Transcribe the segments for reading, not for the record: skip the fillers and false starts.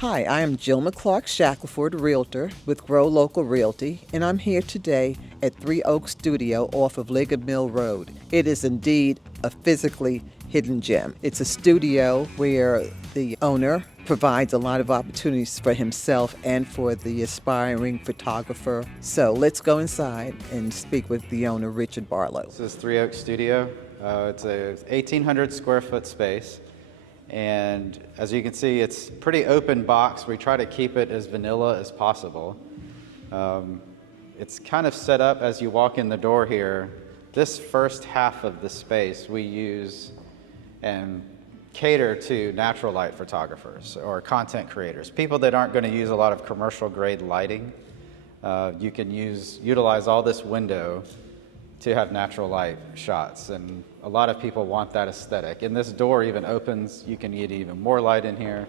Hi, I am Jill McClark Shackelford, Realtor with Grow Local Realty, and I'm here today at Three Oaks Studio off of Liggett Mill Road. It is indeed a physically hidden gem. It's a studio where the owner provides a lot of opportunities for himself and for the aspiring photographer. So let's go inside and speak with the owner, Richard Barlow. This is Three Oaks Studio. It's a 1,800 square foot space. And as you can see, it's pretty open box. We try to keep it as vanilla as possible. It's kind of set up as you walk in the door here. This first half of the space we use and cater to natural light photographers or content creators, people that aren't going to use a lot of commercial grade lighting. You can utilize all this window to have natural light shots, and a lot of people want that aesthetic. And this door even opens, you can get even more light in here.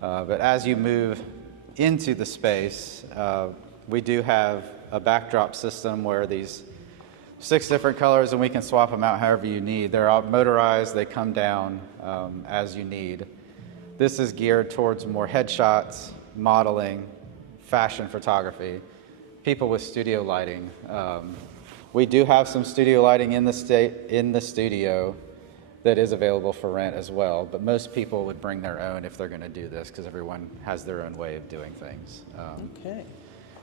But as you move into the space, we do have a backdrop system where these 6 different colors, and we can swap them out however you need. They're all motorized, they come down as you need. This is geared towards more headshots, modeling, fashion photography, people with studio lighting. We do have some studio lighting in the studio that is available for rent as well, but most people would bring their own if they're going to do this because everyone has their own way of doing things. Okay.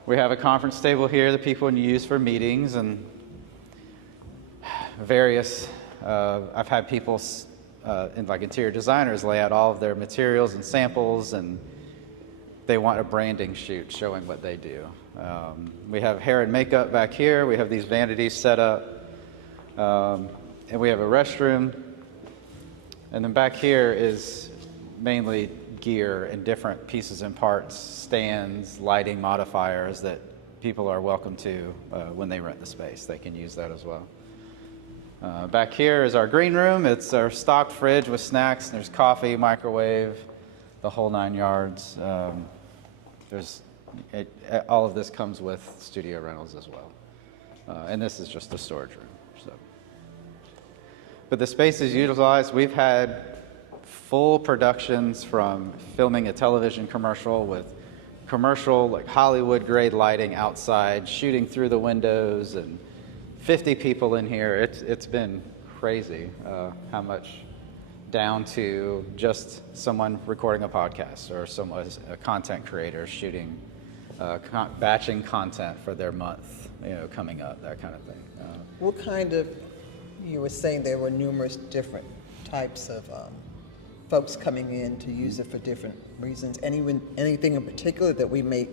We have a conference table here that people can use for meetings and various, I've had people, like interior designers, lay out all of their materials and samples, and they want a branding shoot showing what they do. We have hair and makeup back here. We have these vanities set up. And we have a restroom. And then back here is mainly gear and different pieces and parts, stands, lighting modifiers that people are welcome to when they rent the space. They can use that as well. Back here is our green room. It's our stocked fridge with snacks. There's coffee, microwave, the whole 9 yards. All of this comes with studio rentals as well. And this is just a storage room. But the space is utilized. We've had full productions from filming a television commercial with commercial, like Hollywood grade lighting outside, shooting through the windows, and 50 people in here. It's been crazy how much, down to just someone recording a podcast or a content creator shooting, batching content for their month, coming up, that kind of thing. What kind of, you were saying there were numerous different types of folks coming in to use it for different reasons. Anything in particular that we may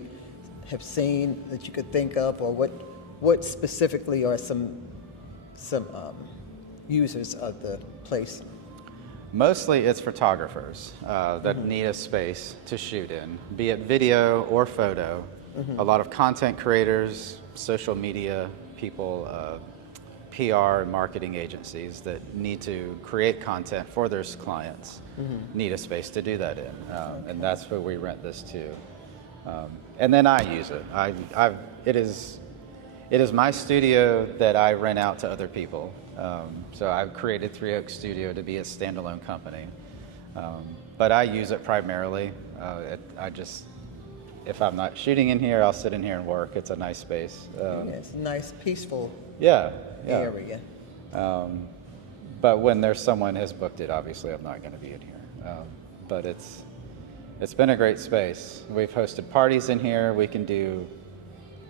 have seen that you could think of, or what specifically are some users of the place? Mostly it's photographers that need a space to shoot in, be it video or photo. A lot of content creators, social media people, PR and marketing agencies that need to create content for their clients need a space to do that in. And that's where we rent this to. And then I use it. It is my studio that I rent out to other people. So I've created Three Oaks Studio to be a standalone company. But I use it primarily. If I'm not shooting in here, I'll sit in here and work. It's a nice space. It's a nice, peaceful area. But when there's someone has booked it, obviously I'm not going to be in here. But it's been a great space. We've hosted parties in here. We can do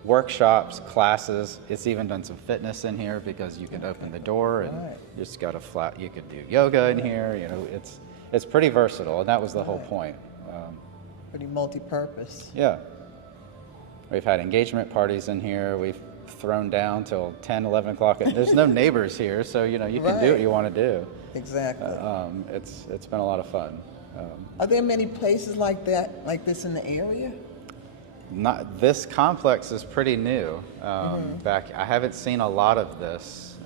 workshops, classes. It's even done some fitness in here because you can open the door and you just got you can do yoga in here. It's pretty versatile, and that was the whole point. Pretty multi-purpose. Yeah. We've had engagement parties in here. We've thrown down till 10, 11 o'clock. There's no neighbors here, so you can do what you want to do. Exactly. It's been a lot of fun. Are there many places like this in the area? This complex is pretty new. I haven't seen a lot of this.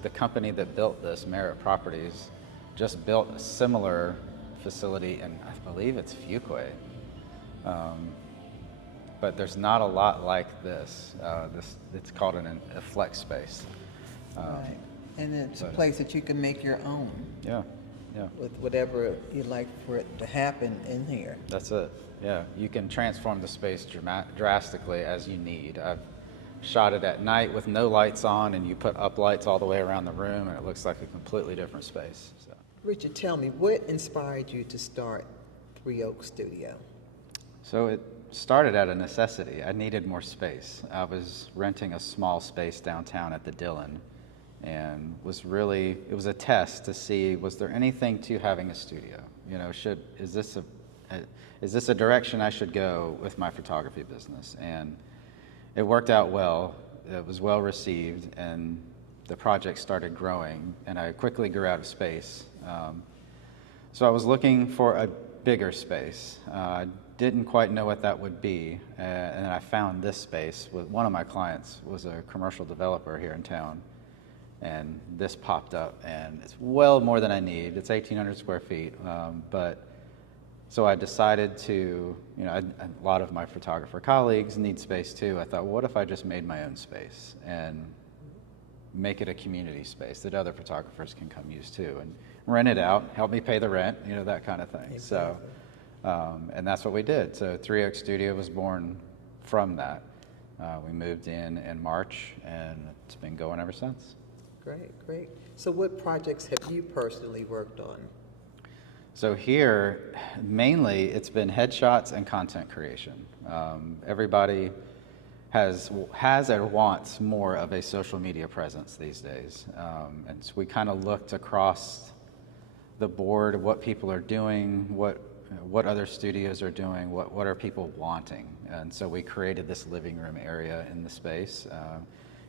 The company that built this, Merit Properties, just built a similar facility, and I believe it's Fuquay. But there's not a lot like this. It's called a flex space. Right. And it's a place that you can make your own. Yeah. Yeah. with whatever you'd like for it to happen in here. That's it. Yeah, you can transform the space drastically as you need. I've shot it at night with no lights on, and you put up lights all the way around the room, and it looks like a completely different space. So, Richard, tell me, what inspired you to start Three Oaks Studio? so it started out of necessity. I needed more space. I was renting a small space downtown at the Dillon, and it was a test to see, was there anything to having a studio? You know, is this a direction I should go with my photography business? And it worked out well. It was well received, and the project started growing, and I quickly grew out of space. So I was looking for a bigger space. Didn't quite know what that would be, and then I found this space. One of my clients was a commercial developer here in town, and this popped up, and it's well more than I need. It's 1,800 square feet, so I decided to, a lot of my photographer colleagues need space too. I thought, well, what if I just made my own space and make it a community space that other photographers can come use too, and rent it out, help me pay the rent, that kind of thing. Exactly. So, and that's what we did. So Three Oaks Studio was born from that. We moved in March, and it's been going ever since. Great, great. So what projects have you personally worked on? So here, mainly, it's been headshots and content creation. Everybody has or wants more of a social media presence these days. And so we kind of looked across the board, what people are doing, what other studios are doing, what are people wanting. And so we created this living room area in the space.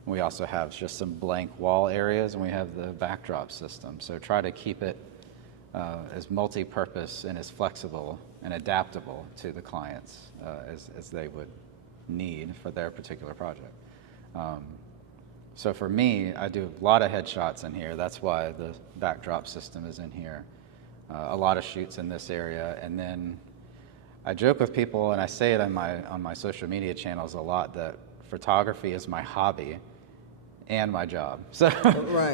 We also have just some blank wall areas, and we have the backdrop system. So try to keep it as multi-purpose and as flexible and adaptable to the clients as they would need for their particular project. So for me, I do a lot of headshots in here. That's why the backdrop system is in here. A lot of shoots in this area. And then I joke with people, and I say it on my social media channels a lot, that photography is my hobby and my job. So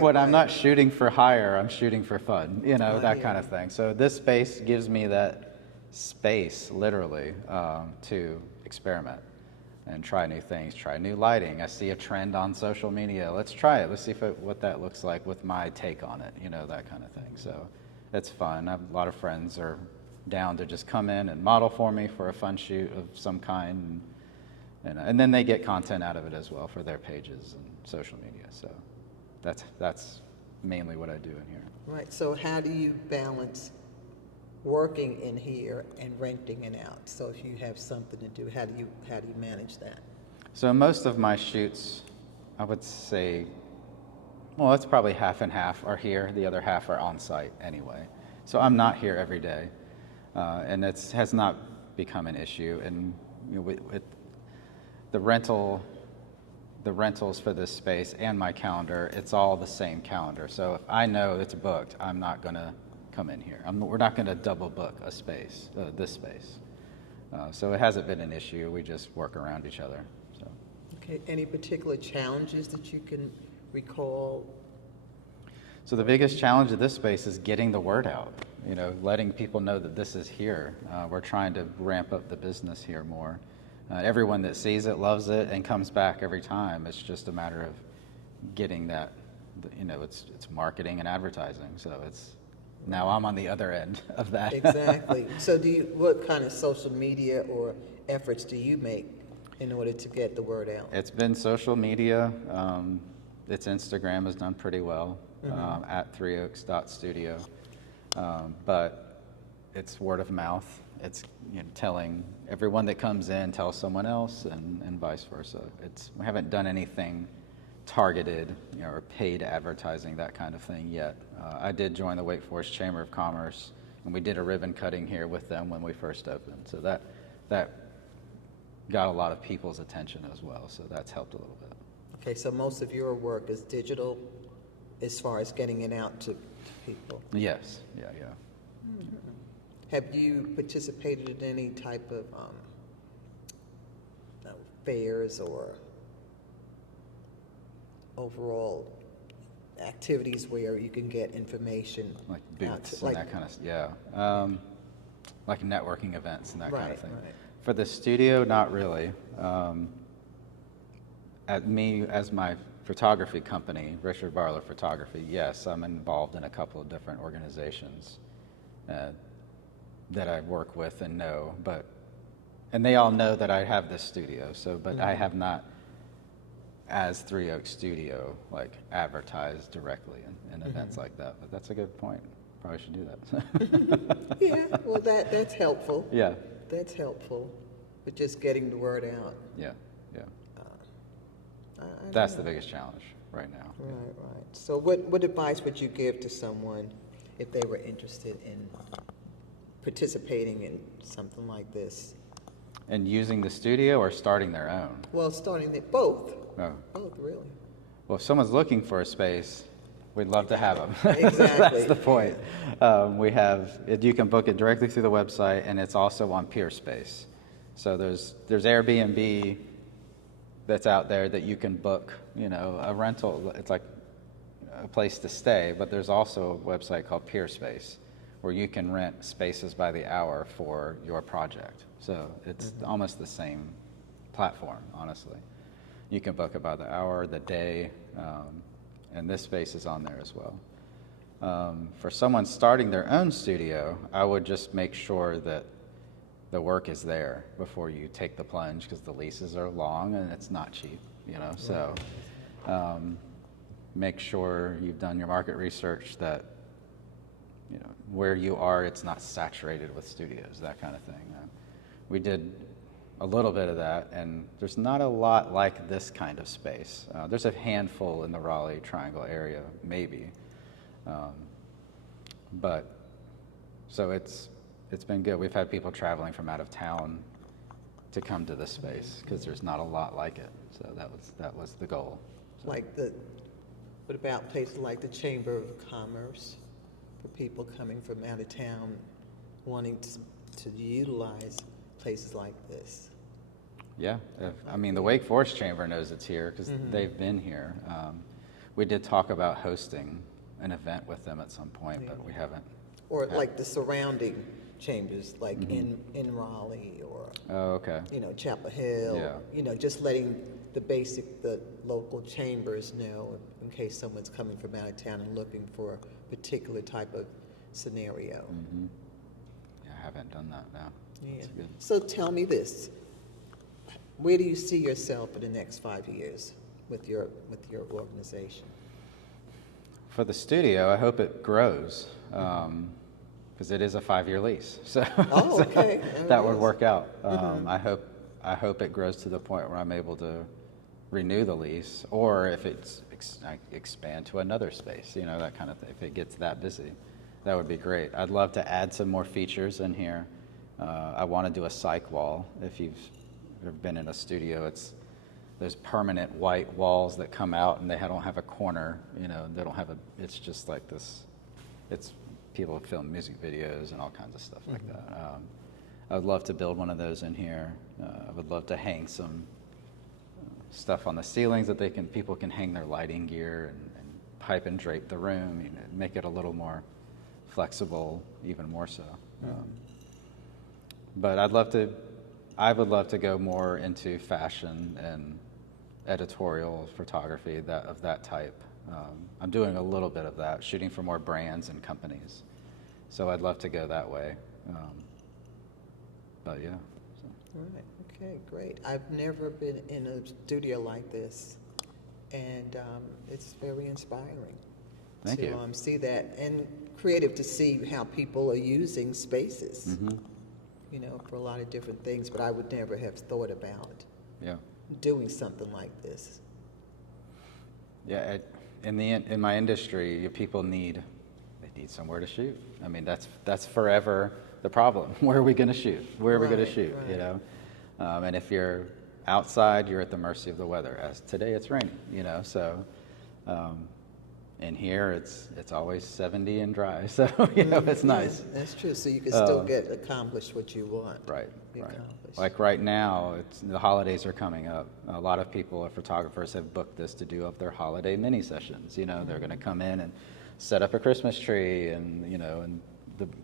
when I'm not shooting for hire, I'm shooting for fun, that kind of thing. So this space gives me that space, literally, to experiment and try new things, try new lighting. I see a trend on social media. Let's try it. Let's see what that looks like with my take on it, that kind of thing. So it's fun. I have a lot of friends are down to just come in and model for me for a fun shoot of some kind. And then they get content out of it as well for their pages and social media. So that's mainly what I do in here. Right. So how do you balance working in here and renting it out? So if you have something to do, how do you manage that? So most of my shoots, I would say, well, it's probably half and half are here. The other half are on site anyway. So I'm not here every day, and it has not become an issue. And the rentals for this space and my calendar, it's all the same calendar. So if I know it's booked, I'm not going to come in here. We're not going to double book a space, this space. So it hasn't been an issue. We just work around each other. So. Okay. Any particular challenges that you can recall? So the biggest challenge of this space is getting the word out. Letting people know that this is here. We're trying to ramp up the business here more. Everyone that sees it loves it and comes back every time. It's just a matter of getting that, it's marketing and advertising. So now I'm on the other end of that. Exactly. So what kind of social media or efforts do you make in order to get the word out? It's been social media. Its Instagram has done pretty well, at 3oaks.studio. But it's word of mouth. It's telling everyone that comes in, tell someone else, and vice versa. We haven't done anything targeted, or paid advertising, that kind of thing yet. I did join the Wake Forest Chamber of Commerce, and we did a ribbon cutting here with them when we first opened. So that got a lot of people's attention as well. So that's helped a little bit. Okay, so most of your work is digital as far as getting it out to people? Yes, yeah. Mm-hmm. Have you participated in any type of fairs or overall activities where you can get information. Like out booths to- and that kind of, yeah. Like networking events and that kind of Right, thing. right. For the studio, not really. At me, as my photography company, Richard Barlow Photography, yes, I'm involved in a couple of different organizations that I work with and know, and they all know that I have this studio, but I have not, as Three Oaks Studio, like advertised directly in events like that. But that's a good point. Probably should do that. Yeah, well, that's helpful. Yeah, That's helpful, but just getting the word out. yeah, yeah. I That's don't the know. biggest challenge right now. Right, right. So what advice would you give to someone if they were interested in participating in something like this? And using the studio or starting their own? Well, starting it, both. Oh. Both, really. Well, if someone's looking for a space, we'd love to have them. Exactly. That's the point. You can book it directly through the website, and it's also on Peerspace. So there's Airbnb that's out there that you can book, a rental. It's like a place to stay, but there's also a website called Peerspace where you can rent spaces by the hour for your project. So it's almost the same platform, honestly. You can book it by the hour, the day, and this space is on there as well. For someone starting their own studio, I would just make sure that the work is there before you take the plunge, because the leases are long and it's not cheap, So make sure you've done your market research, that where you are, it's not saturated with studios, that kind of thing. We did a little bit of that, and there's not a lot like this kind of space. There's a handful in the Raleigh Triangle area, maybe. So it's been good. We've had people traveling from out of town to come to this space because there's not a lot like it. So that was the goal. So, What about places like the Chamber of Commerce for people coming from out of town wanting to utilize places like this? yeah, the Wake Forest Chamber knows it's here because they've been here. We did talk about hosting an event with them at some point, but we haven't. Or like the surrounding chambers, like in Raleigh or, Oh, okay. Chapel Hill. Yeah. Just letting the local chambers know in case someone's coming from out of town and looking for a particular type of scenario. Yeah, I haven't done that now. Yeah. That's good. So tell me this, where do you see yourself in the next 5 years with your organization? For the studio, I hope it grows, because it is a 5-year lease. So, Oh, okay. that would work out. I hope it grows to the point where I'm able to renew the lease, or if it's expand to another space, that kind of thing. If it gets that busy, that would be great. I'd love to add some more features in here. I want to do a cyc wall. If you've ever been in a studio, it's those permanent white walls that come out and they don't have a corner. They don't have it's just like this. It's people film music videos and all kinds of stuff like that. I would love to build one of those in here. I would love to hang some stuff on the ceilings that people can hang their lighting gear and pipe and drape the room, make it a little more flexible, even more so. But I would love to go more into fashion and editorial photography of that type. I'm doing a little bit of that, shooting for more brands and companies. So I'd love to go that way. But yeah. So. All right, okay, great. I've never been in a studio like this, and it's very inspiring. Thank you. To see that, and creative to see how people are using spaces, for a lot of different things, but I would never have thought about Yeah. doing something like this. Yeah, in my industry, people need somewhere to shoot. That's forever the problem. Where are we going to shoot? Where are we going to shoot? Right. And if you're outside, you're at the mercy of the weather. As today, it's raining. So in here, it's always 70 and dry, so you know it's nice. Yeah, that's true. So you can still get accomplished what you want. Right, Be right. accomplished. Like right now, the holidays are coming up. A lot of people, photographers, have booked this to do of their holiday mini sessions. You know, they're going to come in and set up a Christmas tree, and you know, and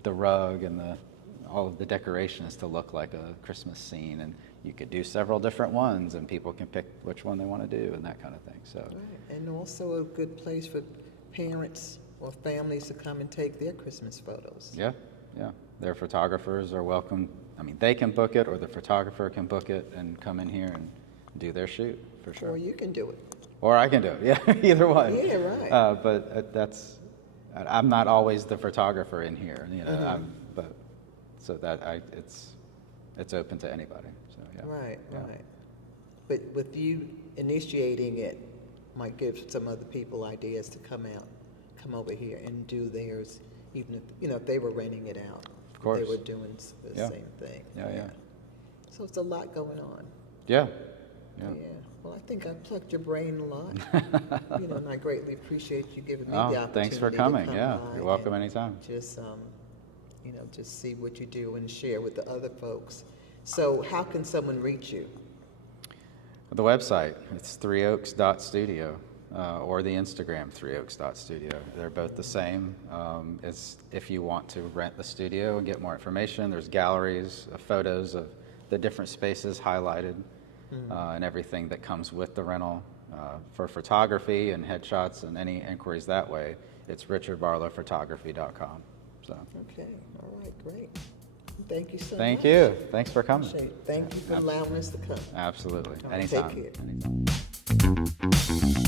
the rug and all of the decorations to look like a Christmas scene. And you could do several different ones, and people can pick which one they want to do, and that kind of thing. So. Right. And also a good place for parents or families to come and take their Christmas photos. Yeah, yeah. Their photographers are welcome. I mean, they can book it, or the photographer can book it and come in here and do their shoot, for sure. Or you can do it. Or I can do it, yeah, either one. Yeah, right. I'm not always the photographer in here, you know, Mm-hmm. but, so that it's open to anybody, so, yeah. Right, Yeah. right. But with you initiating it, might give some other people ideas to come over here and do theirs, even if, you know, if they were renting it out. Of course. They were doing the Yeah. same thing. Yeah. So it's a lot going on. Yeah, Yeah. yeah. Well, I think I plucked your brain a lot. You know, and I greatly appreciate you giving me the Oh, opportunity. thanks for to coming, come yeah. by You're welcome and anytime. Just, you know, just see what you do and share with the other folks. So how can someone reach you? The website, it's threeoaks.studio, or the Instagram threeoaks.studio. They're both the same. It's if you want to rent the studio and get more information, there's galleries of photos of the different spaces highlighted, and everything that comes with the rental. For photography and headshots and any inquiries that way, it's richardbarlowphotography.com. So. Okay, all right, great. Thank you so much. Thank you. Thanks for coming. Appreciate it. Thank you for allowing us to come. Absolutely. All right, Anytime. take care. Anytime.